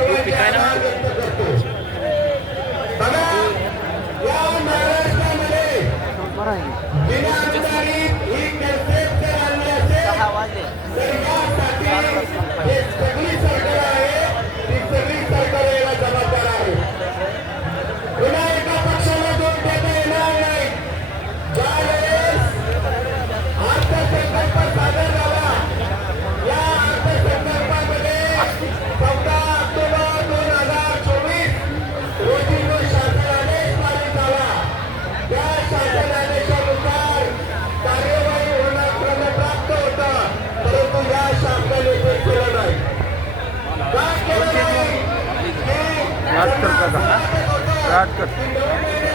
Tidak ada yang राज करता का